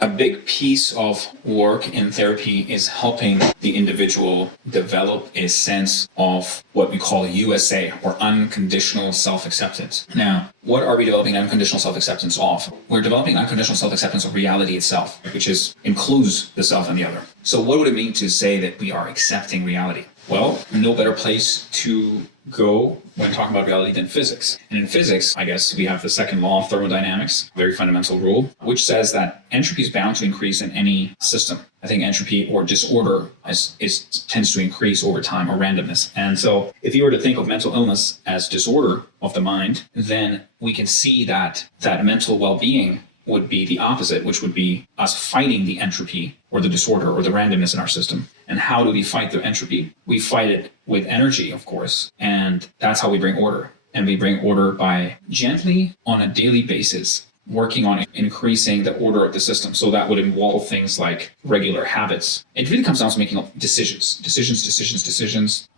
A big piece of work in therapy is helping the individual develop a sense of what we call USA, or unconditional self-acceptance. Now, what are we developing unconditional self-acceptance of? We're developing unconditional self-acceptance of reality itself, which includes the self and the other. So what would it mean to say that we are accepting reality? Well, no better place to go when talking about reality than physics. And in physics, I guess, we have the second law of thermodynamics, very fundamental rule, which says that entropy is bound to increase in any system. I think entropy or disorder tends to increase over time, or randomness. And so if you were to think of mental illness as disorder of the mind, then we can see that mental well-being would be the opposite, which would be us fighting the entropy or the disorder or the randomness in our system. And how do we fight the entropy? We fight it with energy, of course, and that's how we bring order. And we bring order by gently, on a daily basis, working on increasing the order of the system. So that would involve things like regular habits. It really comes down to making decisions,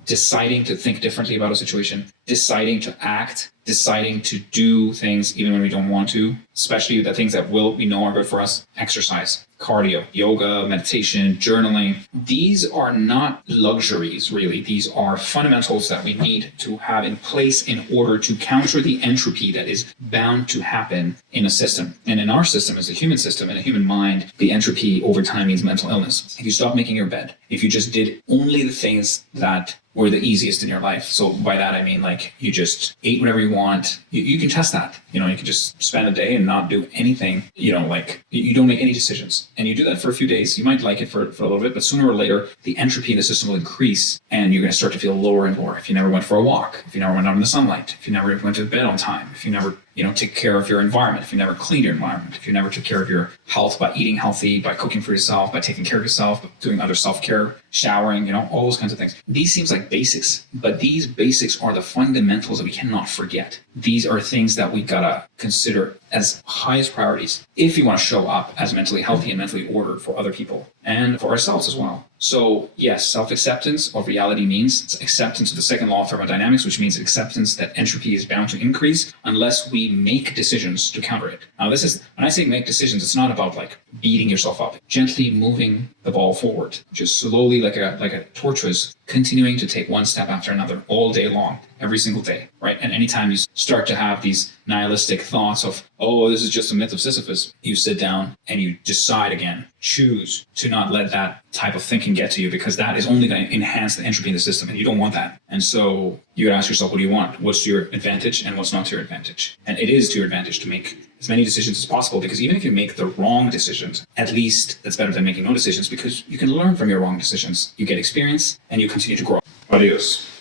deciding to think differently about a situation, deciding to act, deciding to do things even when we don't want to, especially the things that we know are good for us: exercise, cardio, yoga, meditation, journaling. These are not luxuries, really. These are fundamentals that we need to have in place in order to counter the entropy that is bound to happen in a system. And in our system, as a human system, in a human mind, the entropy over time means mental illness. If you stop making your bed, if you just did only the things that were the easiest in your life. So by that, I mean, like, you just ate whatever you want. You can test that. You can just spend a day and not do anything. Like, you don't make any decisions. And you do that for a few days. You might like it for a little bit, but sooner or later, the entropy in the system will increase, and you're going to start to feel lower and lower. If you never went for a walk, if you never went out in the sunlight, if you never went to bed on time, if you never take care of your environment, if you never cleaned your environment, if you never took care of your health by eating healthy, by cooking for yourself, by taking care of yourself, by doing other self-care, showering, all those kinds of things. These seems like basics, but these basics are the fundamentals that we cannot forget. These are things that we gotta consider as highest priorities if you want to show up as mentally healthy and mentally ordered for other people and for ourselves as well. So yes, self-acceptance of reality means acceptance of the second law of thermodynamics, which means acceptance that entropy is bound to increase unless we make decisions to counter it. Now, when I say make decisions, it's not about like beating yourself up, gently moving the ball forward, just slowly, like a tortoise, continuing to take one step after another all day long, every single day, right? And anytime you start to have these nihilistic thoughts of, oh, this is just a myth of Sisyphus, you sit down and you decide again, choose to not let that type of thinking get to you, because that is only going to enhance the entropy in the system, and you don't want that. And so you gotta ask yourself, what do you want? What's to your advantage and what's not to your advantage? And it is to your advantage to make as many decisions as possible, because even if you make the wrong decisions, at least that's better than making no decisions, because you can learn from your wrong decisions. You get experience and you continue to grow. Adios.